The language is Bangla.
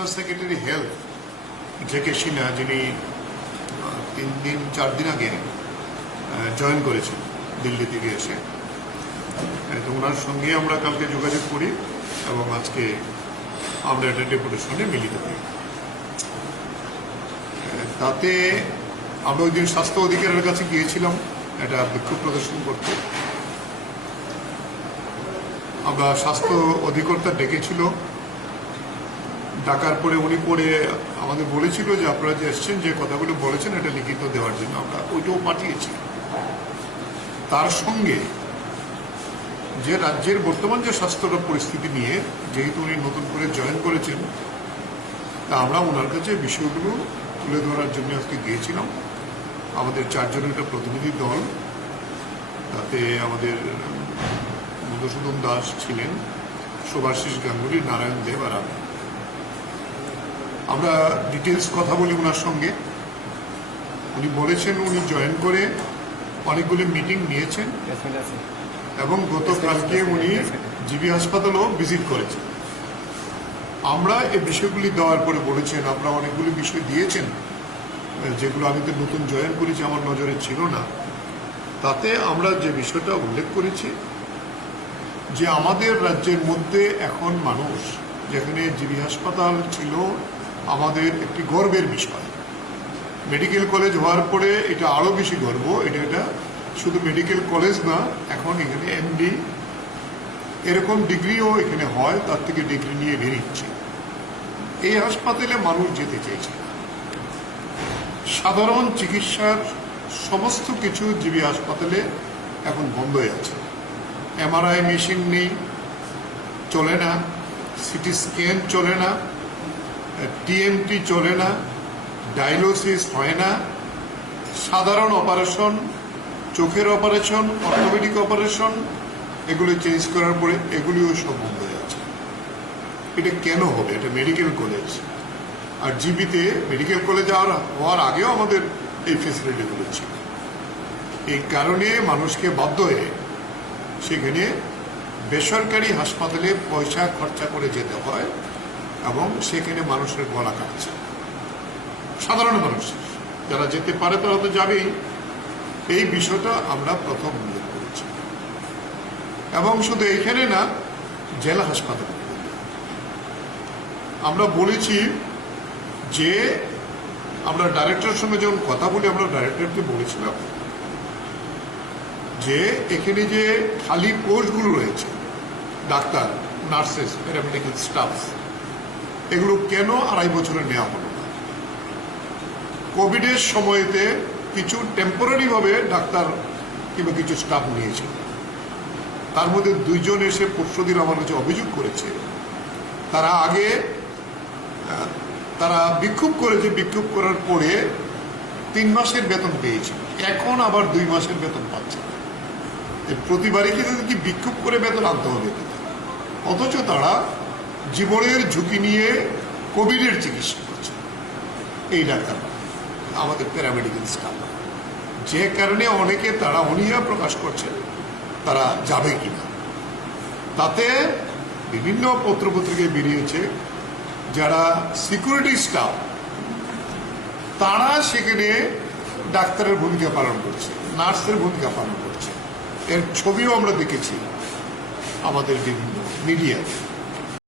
Principal secretary health JK Sinha, যিনি 4 দিন আগে জয়েন করেছেন দিল্লি থেকে এসে, তো ওনার সঙ্গে আমরা কালকে যোগাযোগ করি এবং আজকে আমরা একটা ডেপুটেশনে মিলিত হই। তাতে আমরা ওই দিন স্বাস্থ্য অধিকারের কাছে গিয়েছিলাম একটা বিক্ষোভ প্রদর্শন করতে। আমরা স্বাস্থ্য অধিকর্তা ডেকেছিল, ডাকার পরে উনি পরে আমাদের বলেছিল যে আপনারা যে এসছেন, যে কথাগুলো বলেছেন এটা লিখিত দেওয়ার জন্য আমরা ওইটাও পাঠিয়েছি। তার সঙ্গে যে রাজ্যের বর্তমান যে স্বাস্থ্য পরিস্থিতি নিয়ে যেহেতু উনি নতুন করে জয়েন করেছেন, তা আমরা ওনার কাছে বিষয়গুলো তুলে ধরার জন্য আজকে গিয়েছিলাম। আমাদের 4 জনের একটা প্রতিনিধি দল, তাতে আমাদের মধুসূদন দাস ছিলেন, শুভাশিস গাঙ্গুলি, নারায়ণ দেব আর আমি। আমরা ডিটেলস কথা বলি ওনার সঙ্গে। উনি বলেছেন উনি জয়েন করে অনেকগুলি মিটিং নিয়েছেন এবং গতকালকে উনি জিবি হাসপাতালও ভিজিট করেছেন। আমরা এই বিষয়গুলি দেওয়ার পরে বলেছেন আপনারা অনেকগুলি বিষয় দিয়েছেন যেগুলো আমি তো নতুন জয়েন করেছি, আমার নজরে ছিল না। তাতে আমরা যে বিষয়টা উল্লেখ করেছি যে আমাদের রাজ্যের মধ্যে এখন মানুষ, যেখানে জিবি হাসপাতাল ছিল আমাদের একটি গর্বের বিষয়, মেডিকেল কলেজ হওয়ার পরে এটা আরও বেশি গর্ব। এটা শুধু মেডিকেল কলেজ না, এখন এখানে এমডি এরকম ডিগ্রিও এখানে হয়, তার থেকে ডিগ্রি নিয়ে বেরিয়েছে। এই হাসপাতালে মানুষ যেতে চাইছে না। সাধারণ চিকিৎসার সমস্ত কিছু জিবি হাসপাতালে এখন বন্ধ হয়ে আছে। এমআরআই মেশিন নেই, চলে না, সিটি স্ক্যান চলে না, টিএমটি চলে না, ডায়ালিসিস হয় না, সাধারণ অপারেশন, চোখের অপারেশন, অর্থোপেডিক অপারেশন, এগুলো চেঞ্জ করার পরে এগুলিও সব বন্ধ হয়ে আছে। এটা কেন হবে? এটা মেডিকেল কলেজ, আর জিবিতে মেডিকেল কলেজ হওয়ার আগেও আমাদের এই ফেসিলিটিগুলো ছিল। এই কারণে মানুষকে বাধ্য হয়ে সেখানে বেসরকারি হাসপাতালে পয়সা খরচা করে যেতে হয় এবং সেখানে মানুষের গলা কাটছে। সাধারণ মানুষ যারা যেতে পারে তারা তো যাবেই। এই বিষয়টা আমরা প্রথম উল্লেখ করেছি এবং শুধু এখানে না, জেলা হাসপাতালে আমরা বলেছি যে আমরা ডাইরেক্টরের সঙ্গে যখন কথা বলি, আমরা ডাইরেক্টরকে বলেছিলাম যে এখানে যে খালি পোস্টগুলো রয়েছে, ডাক্তার, নার্সেস, প্যারামেডিক্যাল স্টাফ, এগুলো কেন 2.5 বছরে নেওয়া হলো না? কোভিডের সময়তে কিছু টেম্পোরারি ভাবে ডাক্তার কিংবা কিছু স্টাফ নিয়েছিল, তার মধ্যে 2 জন এসে পরশুদিন আমার কাছে অভিযোগ করেছে তারা বিক্ষোভ করেছে, বিক্ষোভ করার পরে 3 মাসের বেতন পেয়েছে, এখন আবার 2 মাসের বেতন পাচ্ছে। প্রতিবারই কি বিক্ষোভ করে বেতন আনতে হবে? অথচ তারা জীবনের ঝুঁকি নিয়ে কোভিডের চিকিৎসা করছে এই ডাক্তার, আমাদের প্যারামেডিক্যাল স্টাফ, যে কারণে অনেকে তারা অনীহা প্রকাশ করছে তারা যাবে কিনা। তাতে বিভিন্ন পত্রপত্রিকায় বেরিয়েছে যারা সিকিউরিটি স্টাফ তারা সেখানে ডাক্তারের ভূমিকা পালন করছে, নার্সের ভূমিকা পালন করছে। এর ছবিও আমরা দেখেছি আমাদের বিভিন্ন মিডিয়ায়।